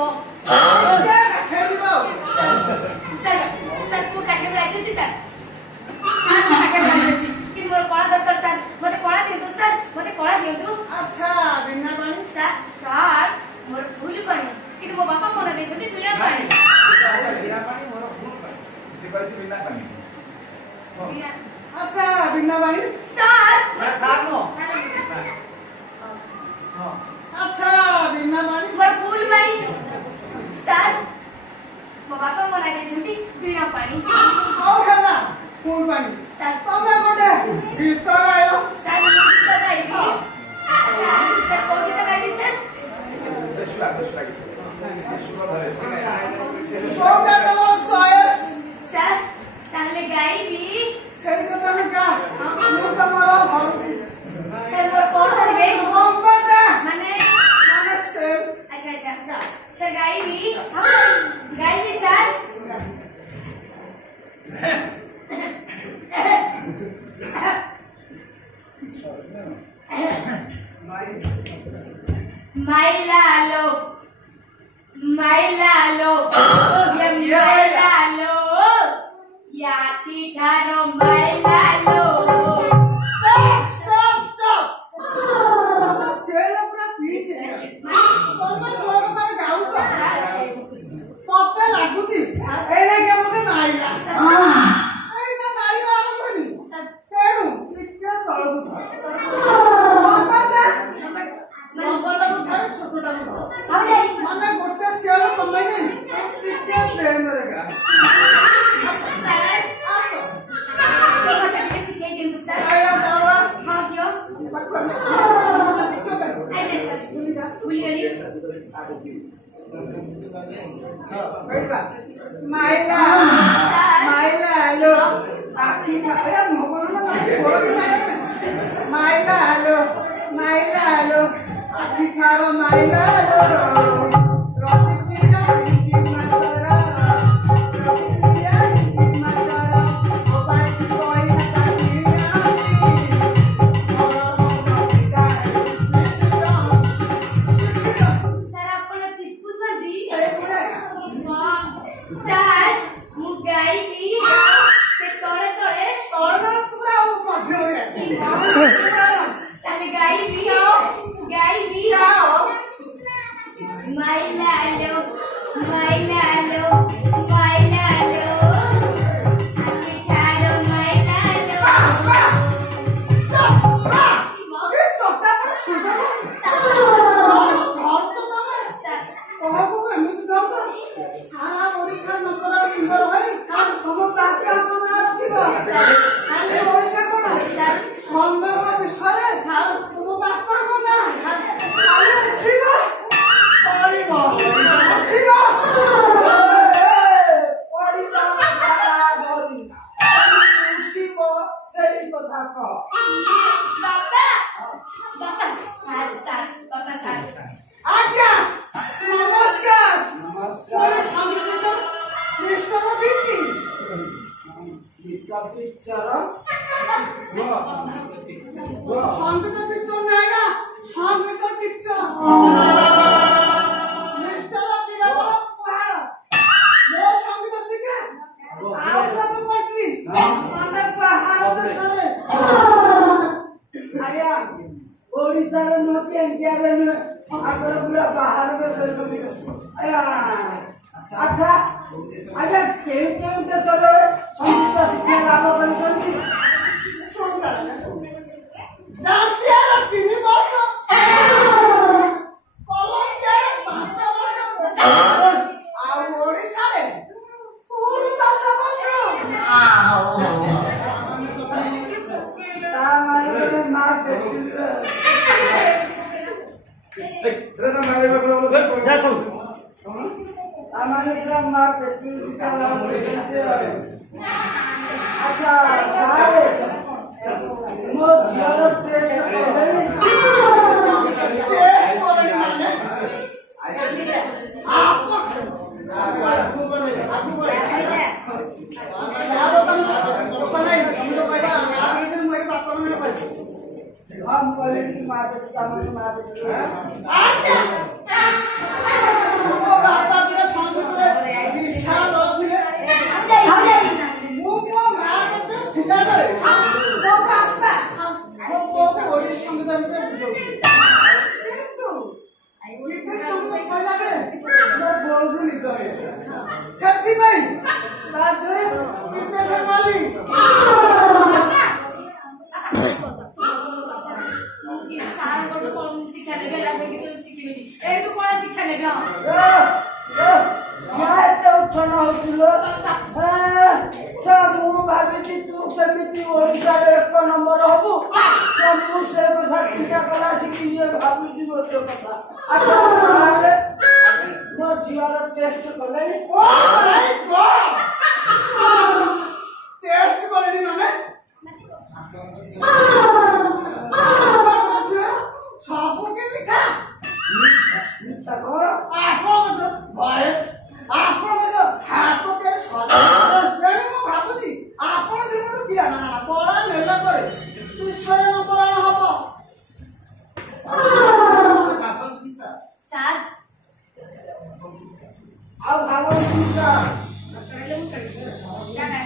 वो sir sir को काटे राजी छी सर काटे राजी छी कि मोर कोला दरकार सर मते कोला दियो तो सर मते कोला दियो तो अच्छा बिना पानी सर सर मोर फूल पानी कि मो बापा मोना दे छथि बिना पानी बिना पानी मोर फूल पानी से कहती बिना पानी अच्छा बिना पानी सर मैं साथ नो हां अच्छा बिना पानी मोर फूल पानी सर मो बापा मोना दे छथि बिना पानी और खेला फूल पानी सर तमे गोटे गीत गाइलो सर गीत गाइबी अच्छा सर को गीत गाइबी सर देशुला देशुला धरे सो का तमरो चॉइस सर ताले गाइबी सेई को तमे का मु तमरो भरती सर मोर कोन धरबे कंपटा माने स्टेप अच्छा अच्छा सर गाइबी सर माइलालो या चिठारो माइलालो स्टॉप स्केल पूरा पीज तमे जोर कर गाउ तो पते लागुची एने के मते नाइला एने नाइला आरंभनी सब तेणु इसके तळगु था नंबरटा को छाड़ छोटटा को धर अरे माने गोटे स्केल कमाई नहीं इसके प्लेन रहेगा सर आसो तो मत कैसे के दिन सर आया बाबा हां क्यों आइए सर भूलिए माइला हेलो आखी खाया मोहन ना छोड़ के माइला हेलो आखी खारो माइला हेलो रसिकिया की मतरा रसिकिया की मतरा ओ भाई कोई ना काटिया सर आपण चिपकु छथि सेगुड़ा सर मु गाइबी से तोळे तोळे तोड़ा पूरा वो मजे हो गया ताले गाइबी माइलालो चिठारो माइलालो ये चोटा पर सुजा धर तो मामा सर को एमिति धर तो सारा ओडिसा नंबर सुंदर होई हम ताका मना रखिबो खाली ओडिसा कोना सर संबंध विषय हां तो बापा कोना खाली उठिबो पड़िबो उठिबो पड़िबो गरी उठिबो सेई कथा क बापा सर बापा सर आज्ञा नमस्कार पूरे संगीत मिस्टर दीदी पिक्चर संगीत पिक्चर नहीं ना संगीत पिक्चर मिस्टर बीराबल पहाड़ ये संगीत सीखे आप तो पटरी माने पहाड़ देशरे आया ओडिसा रे नती इंडिया रे न आगर पूरा बाहर देश छबी आया अच्छा आया केउ देशरे संगीत शिक्षा लाभ करछन्ती सुन जातिया 3 वर्ष कलंबिया 5 वर्ष आ ओडिसा रे पूरा 10 वर्ष ता मारे मार अच्छा सारे मो जियो हम कॉलेज की मार्केट का मार्केट भाई बादे कितने संभाली सारा को कौन शिक्षा देबे लागे कि तुम शिखिबेनी ए तू कोन शिक्षा नेबे या तो उठना होतलो सब मु भाबिति तू केमिति ओडिसा रे एक नंबर हबु सब मु से कथा टीका कला शिखि ये भाबिति गोटे कथा अच्छा सारे नो जियार टेस्ट करले ओ माय गॉड टेस्ट करली माने सबके मिठा मिठा करो आपन बयस आपन हाथ के सदा तेरे मो भाबुजी आपन जेमु किया ना पळा नेला करे ईश्वर न पराण हबो आपन किसा सर आउ भागल किसा करले मु कर या ना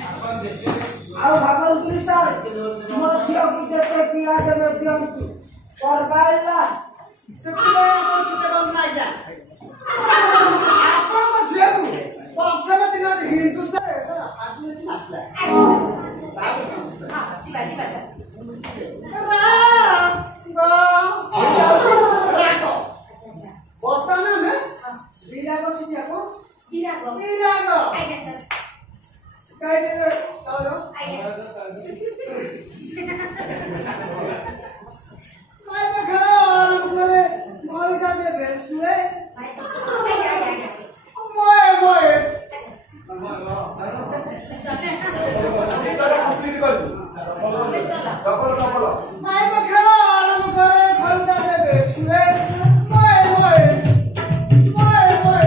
आउ भागल किसा मो छियो की देते पीला दे में दियम की और बाइला सेकुले आपन छुटे बम ना जा आपन को छियो प्रथम दिन हिंदुस्तान आदमी नाचला हां जीवा जीवा सर राको अच्छा बोतना में विरागो सिटी आपन विरागो आगे सर काहे चलो आगे काय बघा आपले मोयदा दे बेसुए आगे मोय मोय काय बघा आपले मोयदा दे बेसुए मोय मोय मोय मोय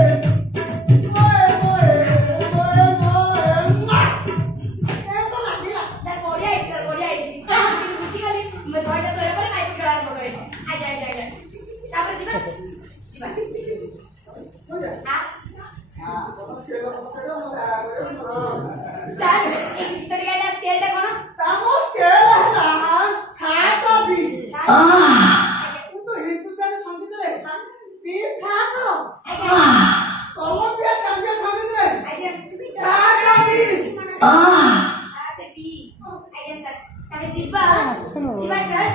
मोय मोय मोय मोय ए तो लागिला सर बोलिया बुझी गली मैं धोइले सोरे पर काई खेला पकड़े आगे तापर जीवा हां सर एक भीतर गेला स्केल टा कोन तामो स्केल हला हां खाटा भी तो हिंदुस्तानी संगीत रे पी खाटो आगे कोलंबिया चैंपियन संगीत रे आगे खाटा भी आगे भी आगे सर ताके जीवा जीवा सर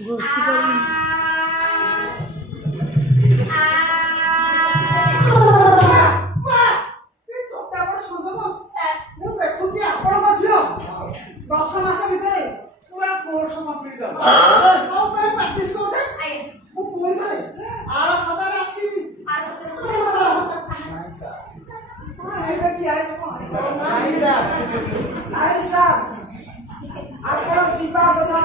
गोष्टी ଆପଣ ଯିବା କଥା